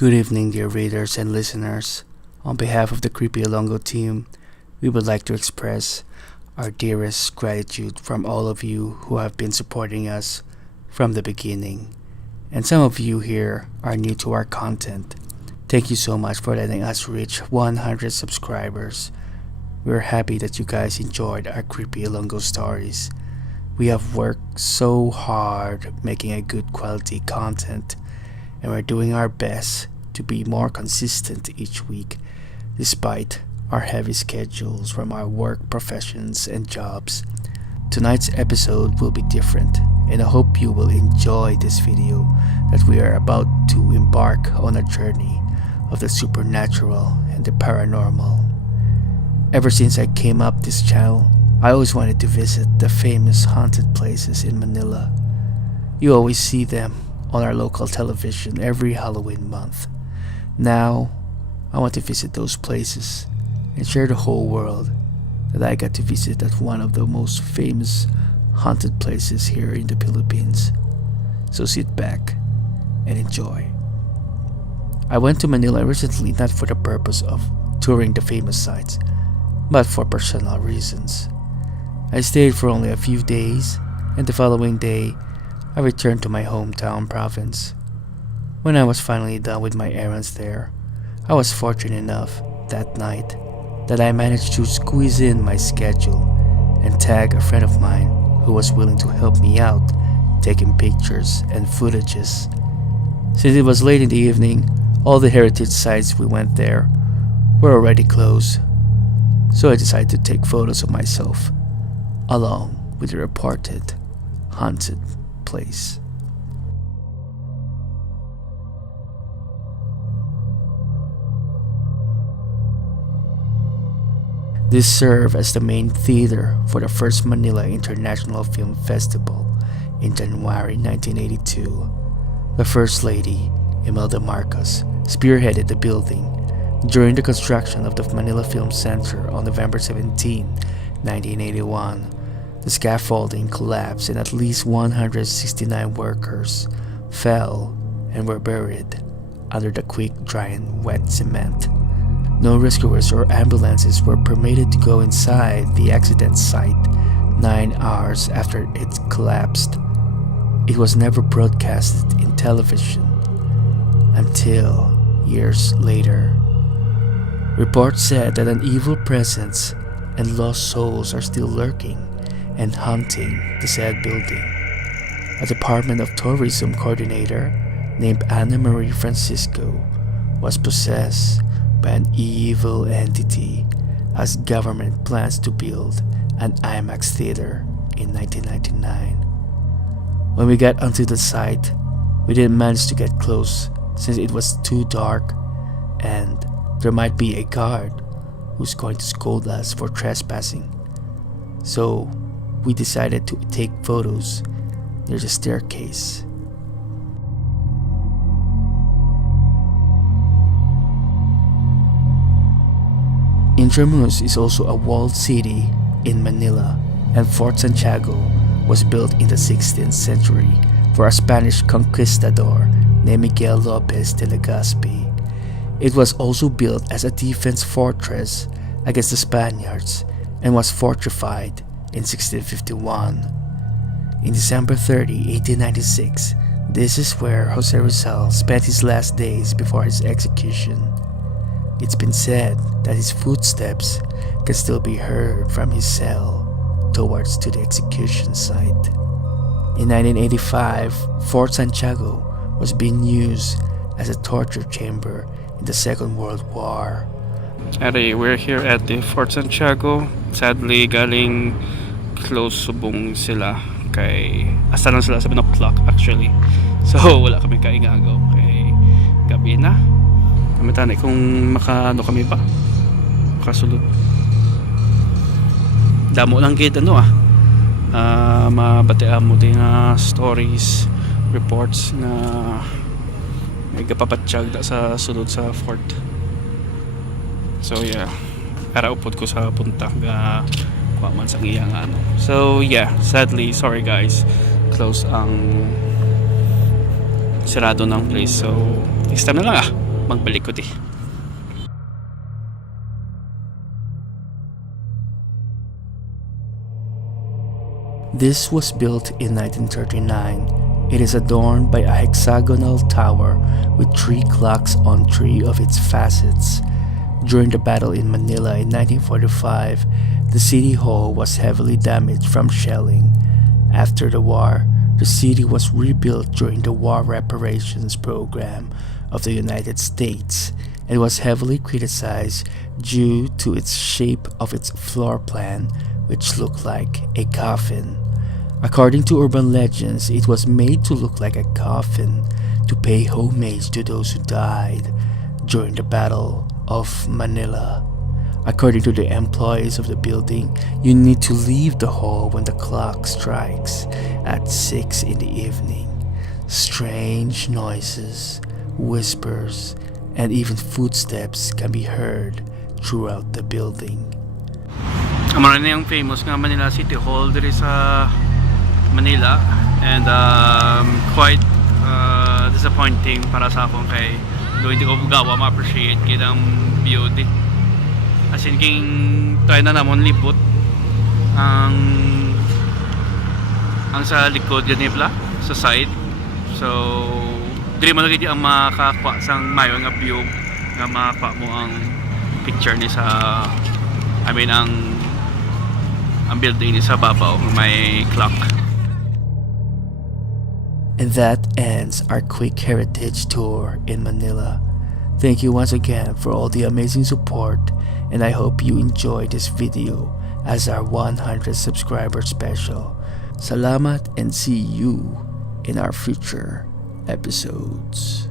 Good evening, dear readers and listeners. On behalf of the creepyilonggo team, we would like to express our dearest gratitude from all of you who have been supporting us from the beginning. And some of you here are new to our content. Thank you so much for letting us reach 100 subscribers. We're happy that you guys enjoyed our creepyilonggo stories. We have worked so hard making a good quality content, and we're doing our best to be more consistent each week despite our heavy schedules from our work professions and jobs. Tonight's episode will be different, and I hope you will enjoy this video that we are about to embark on a journey of the supernatural and the paranormal. Ever since I came up this channel, I always wanted to visit the famous haunted places in Manila. You always see them on our local television every Halloween month. Now, I want to visit those places and share the whole world that I got to visit at one of the most famous haunted places here in the Philippines. So sit back and enjoy. I went to Manila recently not for the purpose of touring the famous sites, but for personal reasons. I stayed for only a few days, and the following day, I returned to my hometown province. When I was finally done with my errands there, I was fortunate enough that night that I managed to squeeze in my schedule and tag a friend of mine who was willing to help me out taking pictures and footages. Since it was late in the evening, all the heritage sites we went there were already closed, so I decided to take photos of myself along with the reported haunted place. This served as the main theater for the first Manila International Film Festival in January 1982. The First Lady, Imelda Marcos, spearheaded the building during the construction of the Manila Film Center on November 17, 1981. The scaffolding collapsed and at least 169 workers fell and were buried under the quick-drying wet cement. No rescuers or ambulances were permitted to go inside the accident site 9 hours after it collapsed. It was never broadcasted in television until years later. Reports said that an evil presence and lost souls are still lurking and haunting the said building. A Department of Tourism coordinator named Ana Marie Francisco was possessed by an evil entity as government plans to build an IMAX theater in 1999. When we got onto the site, we didn't manage to get close since it was too dark and there might be a guard who's going to scold us for trespassing. So we decided to take photos near the staircase. Intramuros is also a walled city in Manila, and Fort Santiago was built in the 16th century for a Spanish conquistador named Miguel Lopez de Legazpi. It was also built as a defense fortress against the Spaniards and was fortified in 1651. In December 30, 1896, this is where Jose Rizal spent his last days before his execution. It's been said that his footsteps can still be heard from his cell towards to the execution site. In 1985, Fort Santiago was being used as a torture chamber in the Second World War. Ari, we're here at the Fort Santiago. Sadly, galing close subong sila kay asa lang sila 7 o'clock actually. So wala kami kaingagaw kay gabi na. Kami tanay kung makaano kami pa makasulod. Damo lang gid mabatean mo din stories, reports na may gapapatyag sa sulod sa fort. So yeah, para upod ko sa punta ga kuha man sa iyang ano. So yeah, sadly, sorry guys, close ang sarado ng place. So next time na lang magbalik ko di. This was built in 1939. It is adorned by a hexagonal tower with 3 clocks on 3 of its facets. During the battle in Manila in 1945, the City Hall was heavily damaged from shelling. After the war, the city was rebuilt during the War Reparations Program of the United States and was heavily criticized due to its shape of its floor plan, which looked like a coffin. According to urban legends, it was made to look like a coffin to pay homage to those who died during the Battle of Manila. According to the employees of the building, you need to leave the hall when the clock strikes at 6 in the evening. Strange noises, whispers, and even footsteps can be heard throughout the building. Amara na yung famous nga Manila City Hall diri sa Manila, and quite disappointing para sa akong kay hindi ko gawa ma-appreciate kitang view di. As in king try na namon libot ang sa likod ganipla sa side, so dili man lagi ang makakwa sang mayo nga view nga makakwa mo ang picture ni sa ang building ni sa babaw may clock. And that ends our quick heritage tour in Manila. Thank you once again for all the amazing support, and I hope you enjoyed this video as our 100 subscriber special. Salamat, and see you in our future episodes.